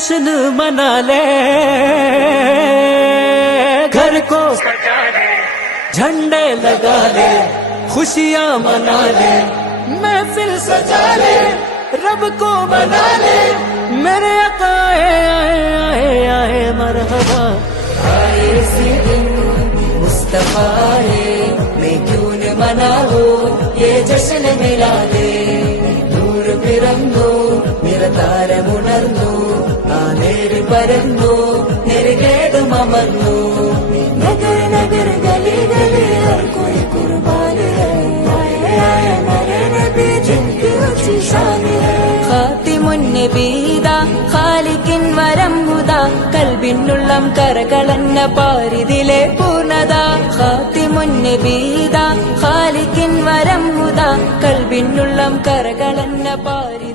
जश्न मना ले, घर को सजा ले, झंडे लगा ले, खुशियाँ मना ले, महफिल सजा ले, रब को मना ले, मेरे आका आए आए आए मरहबा। आए इसी दिन मुस्तफा है, मैं क्यों न मनाऊं ये जश्न मिला दे। നൂർ പിറന്നു നിറതാരമുണർന്നു, ആ നേര് പരന്നു നെരുകേടും അമർന്നു। നഗർ നഗർ ഗലി ഗലി ഹർ കോയി കുർബാൻ ഹൈ, ആയ ആയ मेरे नबी जिनकी ऊंची शान है। ഖാതിമുൻ നബീദാ ഖാലിഖിൻ വരം ഹുദാ, കൽബിനുള്ളം കരകളന്ന പാരിതിലെ പൂർണ്ണത। ഖാതിമുൻ നബീദാ ഖാലിഖിൻ വരം ഹുദാ, കൽബിനുള്ളം കരകളന്ന പാരി